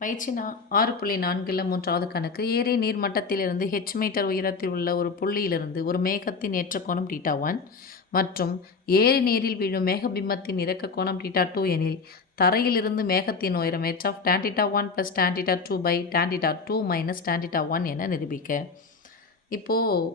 பயிற்சி 6.4ல் 3வது கணக்கு. ஏரி நீர் மட்டத்திலிருந்து மீட்டர் உயரத்தில் உள்ள ஒரு புள்ளியிலிருந்து ஒரு மேகத்தின் ஏற்ற கோணம் θ1 மற்றும் ஏரி நீரில் விழும் மேகபிம்பத்தின் இறக்க கோணம் θ2 எனில் தரையிலிருந்து மேகத்தின் உயரம் tan θ1 tan θ2 tan θ2 tan θ1 என நிரூபிக்க. இப்போது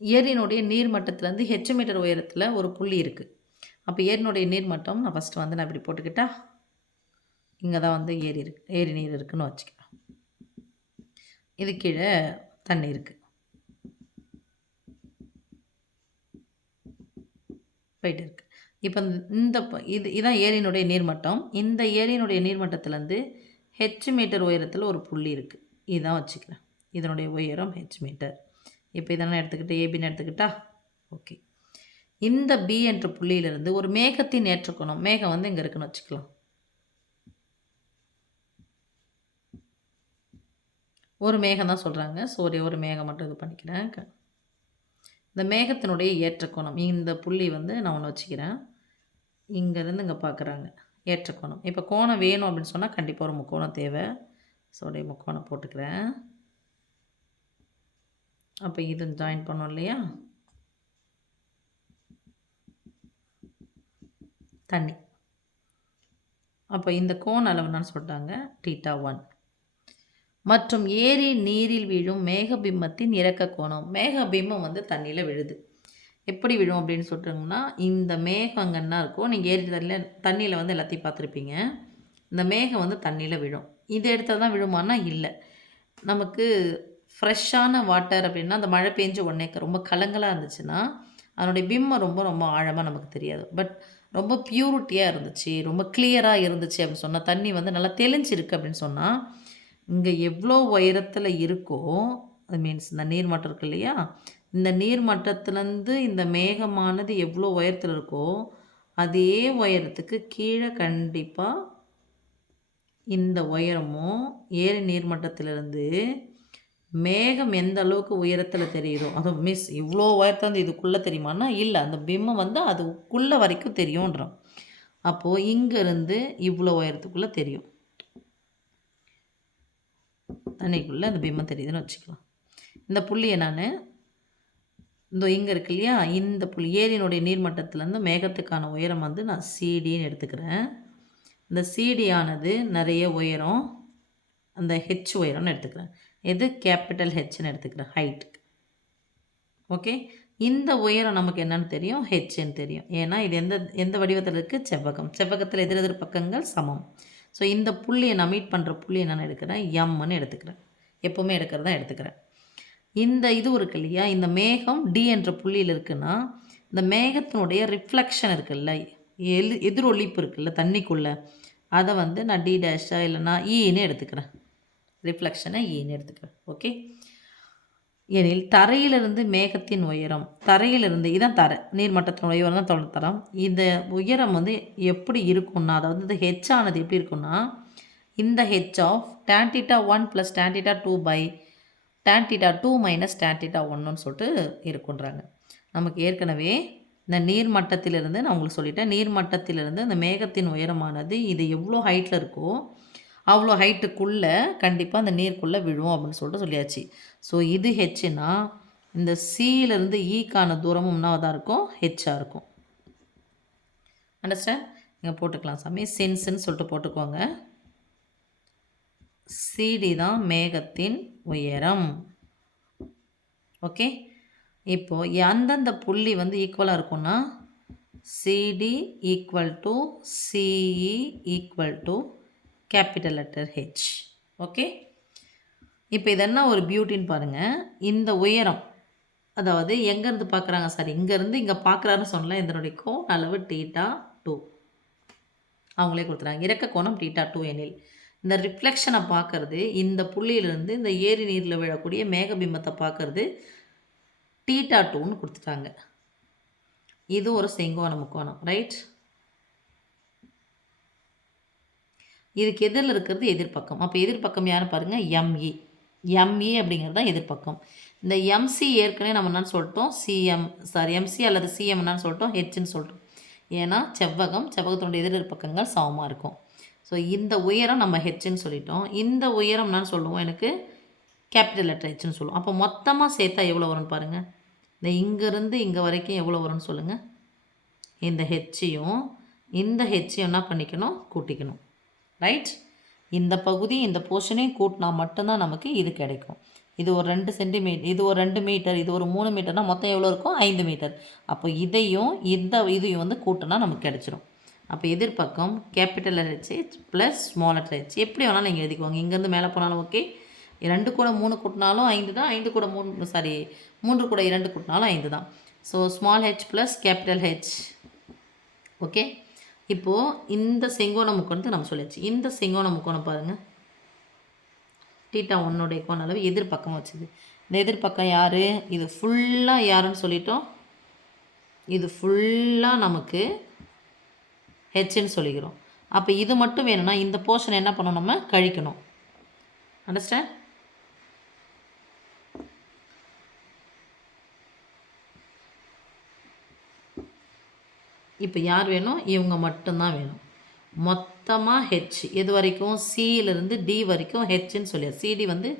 ஏரியினுடைய நீர் மட்டத்திலேருந்து மீட்டர் உயரத்தில் ஒரு புள்ளி இருக்குது. அப்போ ஏரியினுடைய நீர்மட்டம் நான் ஃபஸ்ட்டு நான் இப்படி போட்டுக்கிட்டா இங்கே தான் ஏரி நீர் இருக்குன்னு வச்சுக்கலாம். இது கீழே தண்ணி இருக்குது போயிட்டு இருக்கு. இப்போ இதுதான் ஏரியினுடைய நீர்மட்டம். இந்த ஏரியினுடைய நீர்மட்டத்திலேருந்து மீட்டர் உயரத்தில் ஒரு புள்ளி இருக்குது. இதுதான் வச்சுக்கிறேன். இதனுடைய உயரம் மீட்டர். இப்போ இதெல்லாம் எடுத்துக்கிட்டு ஏபின்னு எடுத்துக்கிட்டா ஓகே. இந்த பி என்ற புள்ளியிலிருந்து ஒரு மேகத்தின் ஏற்றக்கோணம், மேகம் இங்கே இருக்குன்னு வச்சுக்கலாம். ஒரு மேகம் தான் சொல்கிறாங்க. ஸோ ஒரு மேகம் மட்டும் இது பண்ணிக்கிறேன். இந்த மேகத்தினுடைய ஏற்றக்கோணம் இந்த புள்ளி நான் ஒன்று வச்சுக்கிறேன். இங்கேருந்து இங்கே பார்க்குறாங்க ஏற்றக்கோணம். இப்போ கோணம் வேணும் அப்படின்னு சொன்னால் கண்டிப்பாக ஒரு முக்கோணம் தேவை. ஸோ முக்கோணம் போட்டுக்கிறேன். அப்போ இது ஜாயின் பண்ணோம் இல்லையா, தண்ணி. அப்போ இந்த கோண அளவு என்னன்னு சொல்லிட்டாங்க θ1 மற்றும் ஏரி நீரில் விழும் மேகபிம்பத்தின் இறக்க கோணம். மேகபிம்பம் தண்ணியில் விழுது. எப்படி விழும் அப்படின்னு சொல்லிட்டோம்னா, இந்த மேகம் அங்கன்னா இருக்கும். நீங்கள் ஏரி தண்ணியில் எல்லாத்தையும் பார்த்துருப்பீங்க. இந்த மேகம் தண்ணியில் விழும். இது எடுத்தால் தான் விழுமானா இல்லை. நமக்கு ஃப்ரெஷ்ஷான வாட்டர் அப்படின்னா அந்த மழை பெஞ்சு உடனே ரொம்ப கலங்கலாக இருந்துச்சுன்னா அதனுடைய பிம்பம் ரொம்ப ரொம்ப ஆழமாக நமக்கு தெரியாது. பட் ரொம்ப பியூரிட்டியாக இருந்துச்சு, ரொம்ப கிளியராக இருந்துச்சு அப்படின்னு சொன்னால், தண்ணி நல்லா தெளிஞ்சிருக்கு அப்படின்னு சொன்னால், இங்கே எவ்வளோ உயரத்தில் இருக்கோ, அது மீன்ஸ் இந்த நீர்மட்டம் இருக்கு இல்லையா, இந்த நீர்மட்டத்துலேருந்து இந்த மேகமானது எவ்வளோ உயரத்தில் இருக்கோ அதே உயரத்துக்கு கீழே கண்டிப்பாக இந்த உயரமும் ஏரி நீர்மட்டத்திலிருந்து மேகம் எந்த அளவுக்கு உயரத்தில் தெரியுதோ, அதுவும் மிஸ் இவ்வளோ உயரத்தில் இதுக்குள்ளே தெரியுமான்னா இல்லை, அந்த பிம்பம் அதுக்குள்ளே வரைக்கும் தெரியுன்றோம். அப்போது இங்கேருந்து இவ்வளோ உயரத்துக்குள்ளே தெரியும், தண்ணிக்குள்ளே அந்த பிம்பம் தெரியுதுன்னு வச்சுக்கலாம். இந்த புள்ளியை நான் இங்கே இருக்கு இல்லையா, இந்த புள்ளி ஏரியினுடைய நீர்மட்டத்திலேருந்து மேகத்துக்கான உயரம் நான் சிடின்னு எடுத்துக்கிறேன். இந்த சிடியானது நிறைய உயரம், அந்த ஹெச் உயரம்னு எடுத்துக்கிறேன். எது கேபிட்டல் ஹெச்ன்னு எடுத்துக்கிறேன், ஹைட்டுக்கு. ஓகே, இந்த உயரம் நமக்கு என்னன்னு தெரியும், ஹெச்ன்னு தெரியும். ஏன்னா இது எந்த வடிவத்தில் இருக்குது, செவ்வகம். செவ்வகத்தில் எதிரெதிர் பக்கங்கள் சமம். ஸோ இந்த புள்ளியை நான் மீட் பண்ணுற புள்ளியை நான் எடுக்கிறேன், எம்ன்னு எடுத்துக்கிறேன். எப்போவுமே எடுக்கிறதா எடுத்துக்கிறேன். இந்த இது இருக்கு இல்லையா, இந்த மேகம் டி என்ற புள்ளியில் இருக்குன்னா இந்த மேகத்தினுடைய ரிஃப்ளெக்ஷன் இருக்குல்ல, எதிரொலிப்பு இருக்குல்ல தண்ணிக்குள்ளே, அதை நான் டி டேஷாக இல்லைன்னா ஈன்னு எடுத்துக்கிறேன். ரிஃப்ளெக்ஷனை ஈன்னு எடுத்துக்கிறேன். ஓகே, எனில் தரையிலிருந்து மேகத்தின் உயரம், தரையிலிருந்து இதான் தரை, நீர்மட்டத்தின் உயரம் தான் தொலைத்தரம். இந்த உயரம் எப்படி இருக்குன்னா, அதாவது இந்த ஹெச் ஆனது எப்படி இருக்குன்னா, இந்த H of tan θ1 + tan θ2 tan θ2 - tan θ1ன்னு சொல்லிட்டு இருக்குன்றாங்க. நமக்கு ஏற்கனவே இந்த நீர்மட்டத்திலிருந்து நான் உங்களுக்கு சொல்லிட்டேன், நீர்மட்டத்திலிருந்து இந்த மேகத்தின் உயரமானது இது எவ்வளோ ஹைட்டில் இருக்கோ அவ்வளோ ஹைட்டுக்குள்ளே கண்டிப்பாக அந்த நீருக்குள்ளே விழும் அப்படின்னு சொல்லிட்டு சொல்லியாச்சு. ஸோ இது ஹெச்னா இந்த சியிலேருந்து ஈக்கான தூரமும் என்னவாக இருக்கும், ஹெச்சாக இருக்கும். அண்டர்ஸ்டாண்ட்? இங்கே போட்டுக்கலாம் சாமி, சென்ஸ்ன்னு சொல்லிட்டு போட்டுக்கோங்க. சிடி தான் மேகத்தின் உயரம். ஓகே, இப்போது அந்தந்த புள்ளி ஈக்குவலாக இருக்கும்னா CD equal to CE equal to capital letter H. Okay, இப்போ இது என்ன ஒரு பியூட்டின்னு பாருங்கள். இந்த உயரம், அதாவது எங்கேருந்து பார்க்குறாங்க, சார் இங்கேருந்து இங்கே பார்க்குறாருன்னு சொன்னல, இதனுடைய கோண அளவு θ2 அவங்களே கொடுத்துறாங்க. இறக்க கோணம் θ2 எனில் இந்த ரிஃப்ளெக்ஷனை பார்க்கறது, இந்த புள்ளியிலேருந்து இந்த ஏரி நீரில் விழக்கூடிய மேகபிம்பத்தை பார்க்கறது θ2ன்னு கொடுத்துட்டாங்க. இது ஒரு செங்கோண முக்கோணம், ரைட்? இதுக்கு எதிரில் இருக்கிறது எதிர்பக்கம். அப்போ எதிர்பக்கம் யாரும் பாருங்கள், எம்இ. எம்இ அப்படிங்கிறது தான் எதிர்பக்கம். இந்த எம்சி ஏற்கனவே நம்ம என்னன்னு சொல்லிட்டோம், எம்சி அல்லது சிஎம் என்னன்னு சொல்லிட்டோம், ஹெச்ன்னு சொல்லிட்டோம். ஏன்னா செவ்வகத்தினுடைய எதிர்பக்கங்கள் சமமாக இருக்கும். ஸோ இந்த உயரம் நம்ம ஹெச்ன்னு சொல்லிட்டோம். இந்த உயரம் நான் சொல்லுவோம் எனக்கு கேபிட்டல் லெட்டர் ஹெச்ன்னு சொல்லுவோம். அப்போ மொத்தமாக சேர்த்தா எவ்வளோ வரும்னு பாருங்கள். இந்த இங்கேருந்து இங்கே வரைக்கும் எவ்வளோ வரும்னு சொல்லுங்கள். இந்த ஹெச்சையும் இந்த ஹெச்சையும் என்ன பண்ணிக்கணும், கூட்டிக்கணும். ரைட். இந்த பகுதி இந்த போர்ஷனையும் கூட்டினா மட்டும்தான் நமக்கு இது கிடைக்கும். இது ஒரு 2 சென்டிமீட்டர், இது ஒரு 2 மீட்டர், இது ஒரு 3 மீட்டர்னால் மொத்தம் எவ்வளோ இருக்கும், 5 மீட்டர். அப்போ இதையும் இதையும் வந்து கூட்டினா நமக்கு கிடச்சிரும். அப்போ எதிர்பக்கம் capital H plus small letter H எப்படி வேணாலும் நீங்கள் எழுதிக்குவாங்க. இங்கேருந்து மேலே போனாலும் ஓகே, 2 கூட 3 கூட்டினாலும் 5 தான், 5 கூட 3 கூட 2 கூட்டினாலும் 5 தான். So small H plus capital H. Okay. இப்போது இந்த செங்கோண முக்கோணத்தை நம்ம சொல்லியாச்சு. இந்த செங்கோண முக்கோணம் பாருங்கள், θ1 கோண அளவு எதிர்பக்கம் வச்சுது. இந்த எதிர்பக்கம் யார், இது ஃபுல்லாக யாருன்னு சொல்லிட்டோம், இது ஃபுல்லாக நமக்கு ஹெச்ன்னு சொல்லிக்கிறோம். அப்போ இது மட்டும் வேணும்னா இந்த போர்ஷனை என்ன பண்ணணும், நம்ம கழிக்கணும். அண்டர்ஸ்டாண்ட்? இப்போ யார் வேணும், இவங்க மட்டும்தான் வேணும். மொத்தமாக ஹெச் எது வரைக்கும், சியிலிருந்து டி வரைக்கும் ஹெச்ன்னு சொல்லியாச்சு. சிடி வந்து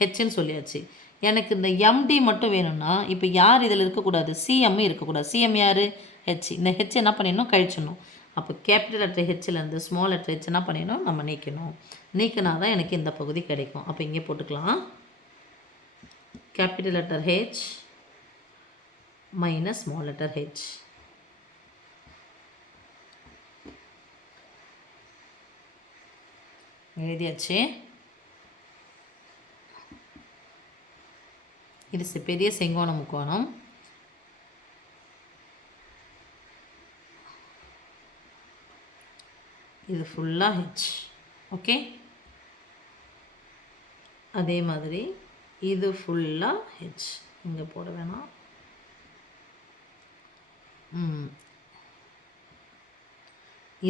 ஹெச்ன்னு சொல்லியாச்சு. எனக்கு இந்த எம்டி மட்டும் வேணும்னா இப்போ யார் இதில் இருக்கக்கூடாது, சிஎம் இருக்கக்கூடாது. சிஎம் யார், ஹெச். இந்த ஹெச் என்ன பண்ணிடணும், கழிச்சிடணும். அப்போ கேபிட்டல் லெட்டர் ஹெச்லேருந்து ஸ்மால் லெட்டர் ஹெச் என்ன பண்ணிடணும், நம்ம நீக்கணும். நீக்கினா தான் எனக்கு இந்த பகுதி கிடைக்கும். அப்போ இங்கே போட்டுக்கலாம், capital letter H minus small letter H. எழுதியாச்சு. இது பெரிய செங்கோண முக்கோணம். இது ஃபுல்லாக ஹெச். ஓகே. அதே மாதிரி இது ஃபுல்லாக ஹெச். இங்கே போட வேணாம்.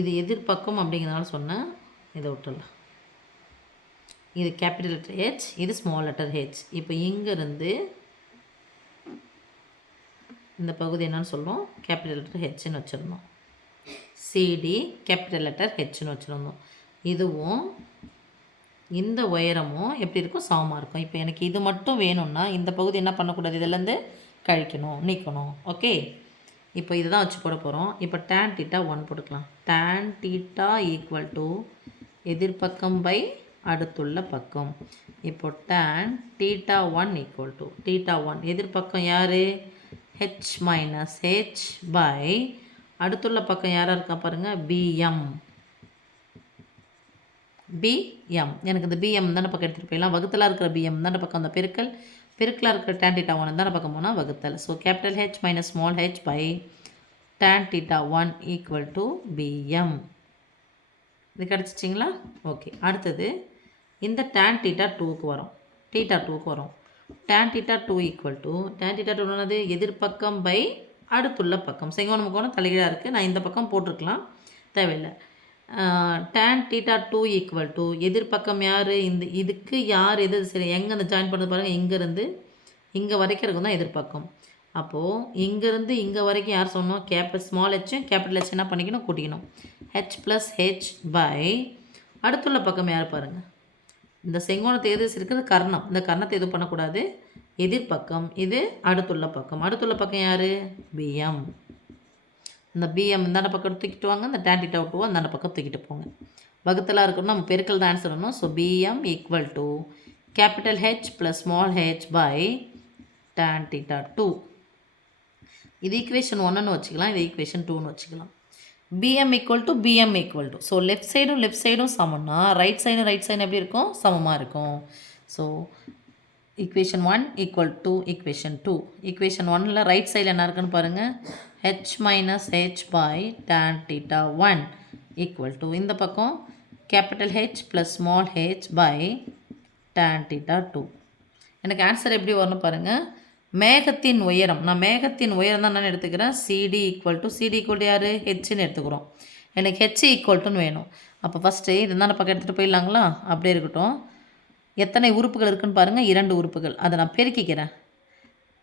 இது எதிர்பக்கம் அப்படிங்கிறனால சொன்னேன், இதை விட்டுடலாம். இது கேபிட்டல் லெட்டர் ஹெச், இது ஸ்மால் லெட்டர் ஹெச். இப்போ இங்கேருந்து இந்த பகுதி என்னன்னு சொல்லுவோம், கேபிட்டல் லெட்டர் ஹெச்ன்னு வச்சுருந்தோம். சிடி கேபிட்டல் லெட்டர் ஹெச்ன்னு வச்சுருந்தோம். இதுவும் இந்த உயரமும் எப்படி இருக்கும், சமமாக இருக்கும். இப்போ எனக்கு இது மட்டும் வேணும்னா இந்த பகுதி என்ன பண்ணக்கூடாது, இதிலேருந்து கழிக்கணும், நீக்கணும். ஓகே. இப்போ இதுதான் வச்சு போட போகிறோம். இப்போ tan θ1 போட்டுக்கலாம். tan θ ஈக்குவல் டு எதிர்பக்கம் பை அடுத்துள்ள பக்கம். இப்போ tan θ1 ஈக்குவல் டு θ1 எதிர்பக்கம் யார், ஹெச் மைனஸ் ஹெச் பை அடுத்துள்ள பக்கம் யாராக இருக்கா பாருங்கள், பிஎம். பிஎம் எனக்கு இந்த பிஎம் தானே பக்கம் எடுத்துகிட்டு போயிடலாம். வகுத்தலாக இருக்கிற பிஎம் தானே பக்கம், அந்த பெருக்கலாக இருக்கிற tan θ1 தானே பக்கம் போனால் வகுத்தல். So capital H minus small H by tan θ1 equal to PM. இது கிடச்சிச்சிங்களா? ஓகே. அடுத்தது இந்த tan θ2க்கு வரும், θ2க்கு வரும். tan θ2 ஈக்குவல் டு tan θ2 என்னது, எதிர்பக்கம் பை அடுத்துள்ள பக்கம். செங்கோண முக்கோணம் தலைகீழாக இருக்குது, நான் இந்த பக்கம் போட்டிருக்கலாம், தேவையில்லை. tan θ2 ஈக்குவல் டு எதிர்பக்கம் யார், இதுக்கு யார் எது சரி, எங்கே அந்த ஜாயின் பண்ணுறது பாருங்கள், இங்கேருந்து இங்கே வரைக்கும் இருக்கும் தான் எதிர்பக்கம். அப்போது இங்கேருந்து இங்கே வரைக்கும் யார் சொன்னோம், ஸ்மால் ஹெச்சும் கேபிட்டல் ஹெச் என்ன பண்ணிக்கணும், கூட்டிக்கணும். ஹெச் ப்ளஸ் ஹெச் பை அடுத்துள்ள பக்கம் யார் பாருங்கள், இந்த செங்கோணத்தை எது இருக்கிறது, கர்ணம். இந்த கர்ணத்தை எதுவும் பண்ணக்கூடாது, எதிர்பக்கம். இது அடுத்துள்ள பக்கம். அடுத்துள்ள பக்கம் யார், பிஎம். இந்த பிஎம் இந்தாண்ட பக்கம் தூக்கிட்டு வாங்க, இந்த tan θ2 அந்தாண்ட பக்கம் தூக்கிட்டு போங்க. வகுத்தலாக இருக்கணும், நம்ம பெருக்கல் தான் ஆன்சர் பண்ணணும். So PM equal to capital H plus small H by tan θ2. இது ஈக்குவேஷன் 1ன்னு வச்சுக்கலாம், இது ஈக்குவேஷன் 2ன்னு வச்சுக்கலாம். PM equal to PM equal to, so left சைடும் சமம்னா ரைட் சைடும் எப்படி இருக்கும், சமமாக இருக்கும். So equation 1 equal to equation 2. Equation 1ல் ரைட் சைடில் என்ன இருக்குன்னு பாருங்கள், H minus H by tan θ1 equal to இந்த பக்கம் capital H plus small H by tan θ2. எனக்கு ஆன்சர் எப்படி வரணும் பாருங்கள், மேகத்தின் உயரம், நான் மேகத்தின் உயரம் தான் நான் எடுத்துக்கிறேன். சிடி ஈக்குவல் டு யார், ஹெச்ன்னு எடுத்துக்கிறோம். எனக்கு ஹெச் ஈக்குவல் டுன்னு வேணும். அப்போ ஃபஸ்ட்டு இது தான் பக்கம் எடுத்துகிட்டு போயிடலாங்களா, அப்படியே இருக்கட்டும். எத்தனை உறுப்புகள் இருக்குன்னு பாருங்கள், 2 உறுப்புகள். அதை நான் பெருக்கிக்கிறேன்.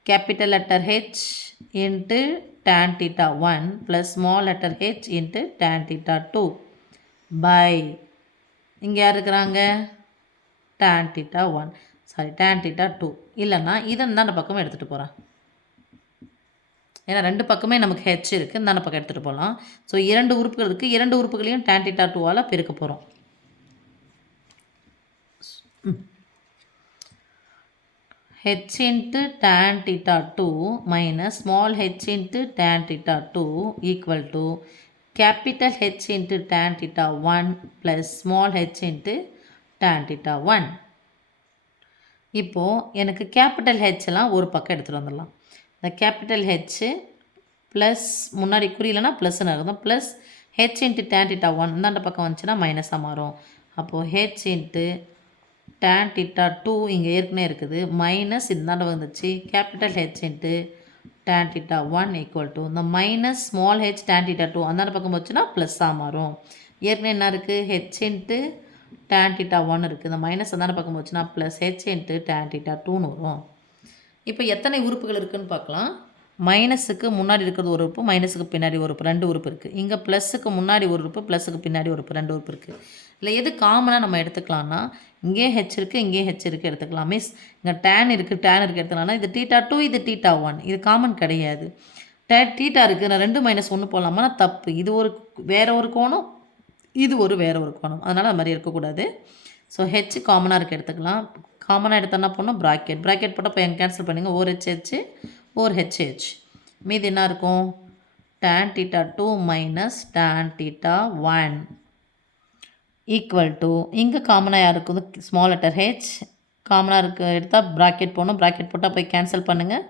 Capital letter H into tan θ1 plus small letter H into tan θ2 by இங்கே யார் இருக்கிறாங்க? tan theta 1 sorry tan theta 2 இல்லைன்னா இதை இந்தாண்ட பக்கமும் எடுத்துகிட்டு போகிறேன். ஏன்னா 2 பக்கமே நமக்கு ஹெச் இருக்குது, இந்தாண்ட பக்கம் எடுத்துகிட்டு போகலாம். ஸோ 2 உறுப்புகள் இருக்குது, 2 உறுப்புகளையும் tan theta 2ஆல் பெருக்க போகிறோம். h into tan theta 2 minus small h into tan theta 2 equal to capital H into tan theta 1 plus small h into tan theta 1. இப்போது எனக்கு கேபிட்டல் ஹெச்லாம் ஒரு பக்கம் எடுத்துகிட்டு வந்துடலாம். இந்த கேபிட்டல் ஹெச் ப்ளஸ் முன்னாடி குறியிலனா ப்ளஸ்ன்னு இருக்கும், plus H into tan theta 1 இந்தாண்ட பக்கம் வந்துச்சுன்னா மைனஸாக மாறும். அப்போது ஹெச் இன்ட்டு tan theta 2 இங்கே ஏற்கனவே இருக்குது, மைனஸ் இந்தாண்ட வந்துச்சு capital H into tan theta 1 equal to இந்த minus small H tan theta 2 அந்தாண்ட பக்கம் வச்சுன்னா ப்ளஸ்ஸாக மாறும். ஏற்கனவே என்ன இருக்குது? ஹெச் இன்ட்டு tan theta 1 இருக்குது, இந்த மைனஸ் அந்தாண்ட பக்கம் வச்சுன்னா plus H into tan theta 2ன்னு வரும். இப்போ எத்தனை உறுப்புகள் இருக்குதுன்னு பார்க்கலாம். மைனஸுக்கு முன்னாடி இருக்கிறது ஒரு உறுப்பு, மைனஸுக்கு பின்னாடி ஒரு உறுப்பு, 2 உறுப்பு இருக்குது. இங்கே ப்ளஸுக்கு முன்னாடி ஒரு உறுப்பு, ப்ளஸுக்கு பின்னாடி ஒரு உறுப்பு, 2 உறுப்பு இருக்குது. இல்லை எது காமனாக நம்ம எடுத்துக்கலாம்னா இங்கே ஹெச் இருக்குது, இங்கே ஹெச் இருக்குது எடுத்துக்கலாம். மீன்ஸ் இங்கே டேன் இருக்குது, டேன் இருக்குது எடுத்துக்கலாம்னா இது theta 2, இது theta 1, இது காமன் கிடையாது. தீட்டா இருக்குது, நான் 2 - 1 போடலாமா? தப்பு. இது ஒரு வேறு ஒரு கோணம், இது வேறு ஒரு கோணம், அதனால் அது மாதிரி இருக்கக்கூடாது. ஸோ ஹெச் காமனாக இருக்குது எடுத்துக்கலாம். காமனாக எடுத்தால் என்ன பண்ணணும்? ப்ராக்கெட் போட்டால் இப்போ எங்கே கேன்சல் பண்ணுங்கள். ஒரு ஹெச் ஒரு ஹெச் மீது என்ன இருக்கும்? tan theta 2 minus tan theta 1 equal to இங்கே காமனாக யார் இருக்குது? ஸ்மால் லெட்டர் ஹெச் காமனாக இருக்குது எடுத்தால் ப்ராக்கெட் போடணும். ப்ராக்கெட் போட்டால் போய் கேன்சல் பண்ணுங்கள்.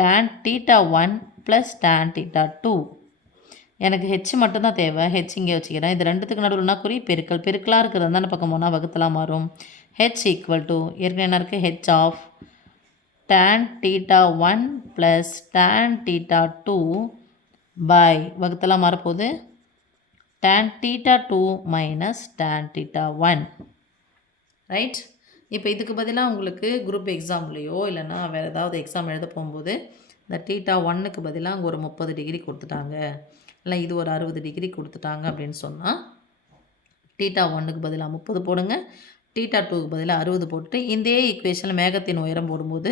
tan theta 1 plus tan theta 2. எனக்கு ஹெச் மட்டும்தான் தேவை, ஹெச் இங்கே வச்சுக்கிறேன். இது ரெண்டுத்துக்கு நடுவில்னா குறி பெருக்கலாக இருக்கிறது அந்த பக்கம் போனால் வகுத்தலாம் மாறும். ஹெச் ஈக்குவல் டு ஏற்கனவே என்ன இருக்குது? H of tan theta 1 plus tan theta 2 by வகுத்தலாம் மாறப்போகுது tan theta 2 minus tan theta 1. Right. இப்போ இதுக்கு பதிலாக உங்களுக்கு குரூப் எக்ஸாம்லேயோ இல்லைன்னா வேறு ஏதாவது எக்ஸாம் எழுத போகும்போது இந்த theta 1க்கு பதிலாக அங்கே ஒரு 30 டிகிரி கொடுத்துட்டாங்க, இல்லை இது ஒரு 60 டிகிரி கொடுத்துட்டாங்க அப்படின்னு சொன்னால் theta 1க்கு பதிலாக 30 போடுங்க, theta 2க்கு பதிலாக 60 போட்டுட்டு இந்த ஈக்குவேஷனில் மேகத்தின் உயரம் போடும்போது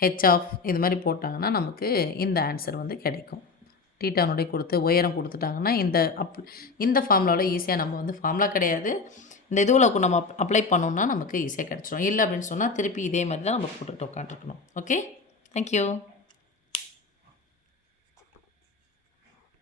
ஹெச் ஆஃப் இது மாதிரி போட்டாங்கன்னா நமக்கு இந்த ஆன்சர் வந்து கிடைக்கும். தீட்டானுடைய கொடுத்து உயரம் கொடுத்துட்டாங்கன்னா இந்த ஃபார்முலாவில் ஈஸியாக நம்ம வந்து ஃபார்முலா கிடையாது, இந்த இதுவில் நம்ம அப்ளை பண்ணோம்னா நமக்கு ஈஸியாக கிடச்சிரும். இல்லை அப்படின்னு சொன்னால் திருப்பி இதே மாதிரி தான் நம்ம போட்டுட்டு உட்காந்துருக்கணும். Okay, thank you.